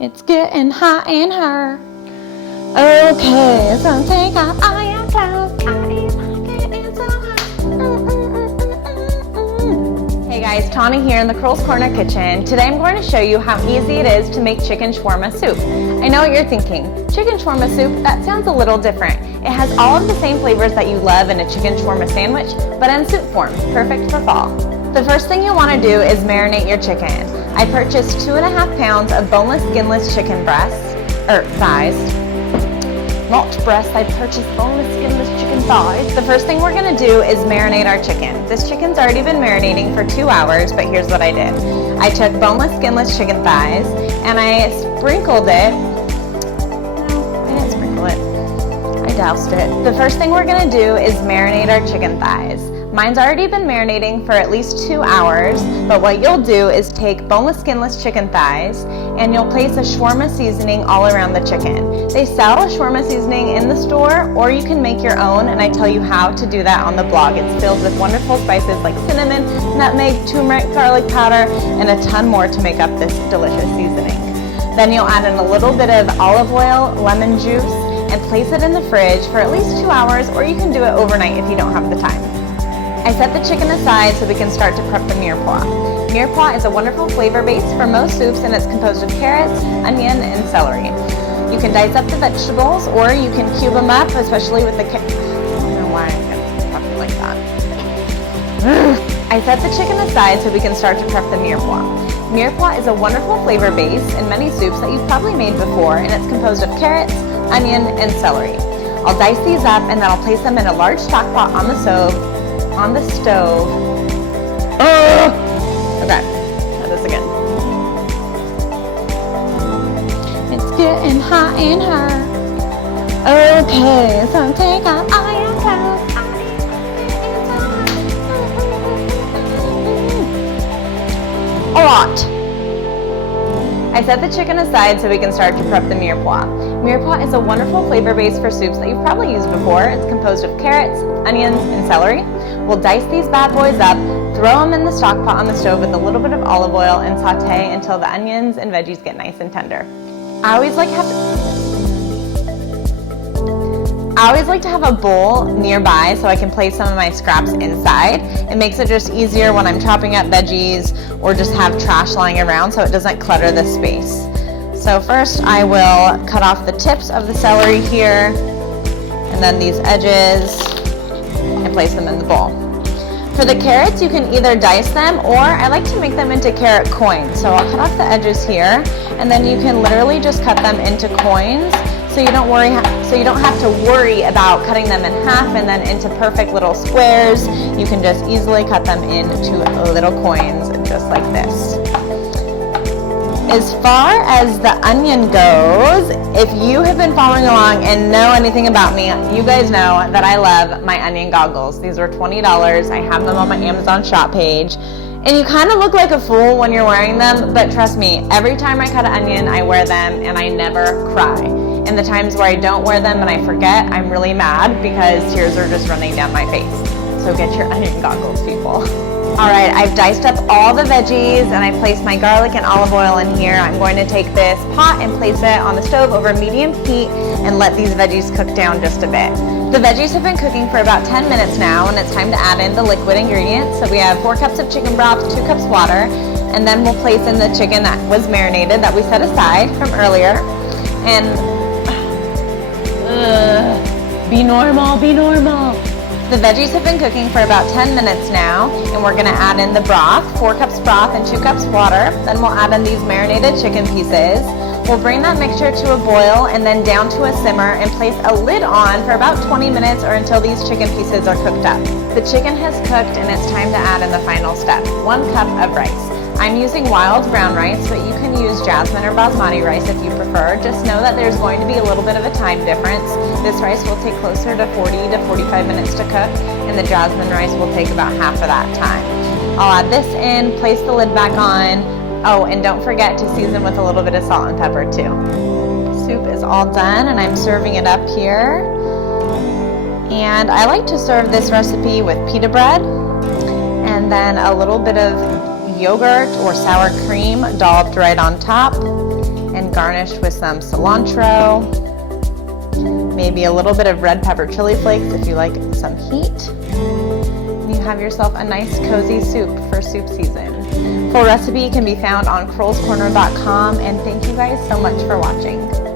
It's getting hot in her. Okay, so take off all your clothes. It's getting so hot. Hey guys, Tawny here in the Curls Corner kitchen. Today I'm going to show you how easy it is to make chicken shawarma soup. I know what you're thinking. Chicken shawarma soup, that sounds a little different. It has all of the same flavors that you love in a chicken shawarma sandwich, but in soup form, perfect for fall. The first thing you want to do is marinate your chicken. I purchased 2.5 pounds of boneless, skinless chicken thighs. Not breasts, I purchased boneless, skinless chicken thighs. The first thing we're gonna do is marinate our chicken. This chicken's already been marinating for 2 hours, but here's what I did. I took boneless, skinless chicken thighs and I sprinkled it. No, I didn't sprinkle it. I doused it. The first thing we're gonna do is marinate our chicken thighs. Mine's already been marinating for at least 2 hours, but what you'll do is take boneless, skinless chicken thighs and you'll place a shawarma seasoning all around the chicken. They sell a shawarma seasoning in the store, or you can make your own, and I tell you how to do that on the blog. It's filled with wonderful spices like cinnamon, nutmeg, turmeric, garlic powder, and a ton more to make up this delicious seasoning. Then you'll add in a little bit of olive oil, lemon juice, and place it in the fridge for at least 2 hours, or you can do it overnight if you don't have the time. I set the chicken aside so we can start to prep the mirepoix. Mirepoix is a wonderful flavor base for most soups, and it's composed of carrots, onion, and celery. You can dice up the vegetables, or you can cube them up, especially with the I don't know why I'm talking like that. I set the chicken aside so we can start to prep the mirepoix. Mirepoix is a wonderful flavor base in many soups that you've probably made before, and it's composed of carrots, onion, and celery. I'll dice these up, and then I'll place them in a large stock pot on the stove. Okay, try this again. It's getting hot in her. Okay, so take off all your clothes. A lot. I set the chicken aside so we can start to prep the mirepoix. Mirepoix is a wonderful flavor base for soups that you've probably used before. It's composed of carrots, onions, and celery. We'll dice these bad boys up, throw them in the stock pot on the stove with a little bit of olive oil, and saute until the onions and veggies get nice and tender. I always like to have a bowl nearby so I can place some of my scraps inside. It makes it just easier when I'm chopping up veggies or just have trash lying around, so it doesn't clutter the space. So first I will cut off the tips of the celery here, and then these edges, and place them in the bowl. For the carrots, you can either dice them, or I like to make them into carrot coins. So I'll cut off the edges here, and then you can literally just cut them into coins, so you don't have to worry about cutting them in half and then into perfect little squares. You can just easily cut them into little coins, just like this. As far as the onion goes, if you have been following along and know anything about me, you guys know that I love my onion goggles. These were $20. I have them on my Amazon shop page. And you kind of look like a fool when you're wearing them, but trust me, every time I cut an onion, I wear them and I never cry. And the times where I don't wear them and I forget, I'm really mad because tears are just running down my face. So get your onion goggles, people. All right, I've diced up all the veggies and I placed my garlic and olive oil in here. I'm going to take this pot and place it on the stove over medium heat and let these veggies cook down just a bit. The veggies have been cooking for about 10 minutes now, and it's time to add in the liquid ingredients. So we have 4 cups of chicken broth, 2 cups water, and then we'll place in the chicken that was marinated that we set aside from earlier. And be normal, be normal. The veggies have been cooking for about 10 minutes now, and we're gonna add in the broth, 4 cups broth and 2 cups water. Then we'll add in these marinated chicken pieces. We'll bring that mixture to a boil and then down to a simmer and place a lid on for about 20 minutes or until these chicken pieces are cooked up. The chicken has cooked and it's time to add in the final step, 1 cup of rice. I'm using wild brown rice, but you can use jasmine or basmati rice if you prefer. Just know that there's going to be a little bit of a time difference. This rice will take closer to 40 to 45 minutes to cook, and the jasmine rice will take about half of that time. I'll add this in, place the lid back on. Oh, and don't forget to season with a little bit of salt and pepper too. Soup is all done, and I'm serving it up here. And I like to serve this recipe with pita bread, and then a little bit of yogurt or sour cream dolloped right on top, and garnished with some cilantro, maybe a little bit of red pepper chili flakes if you like some heat. And you have yourself a nice cozy soup for soup season. Full recipe can be found on krollscorner.com, and thank you guys so much for watching.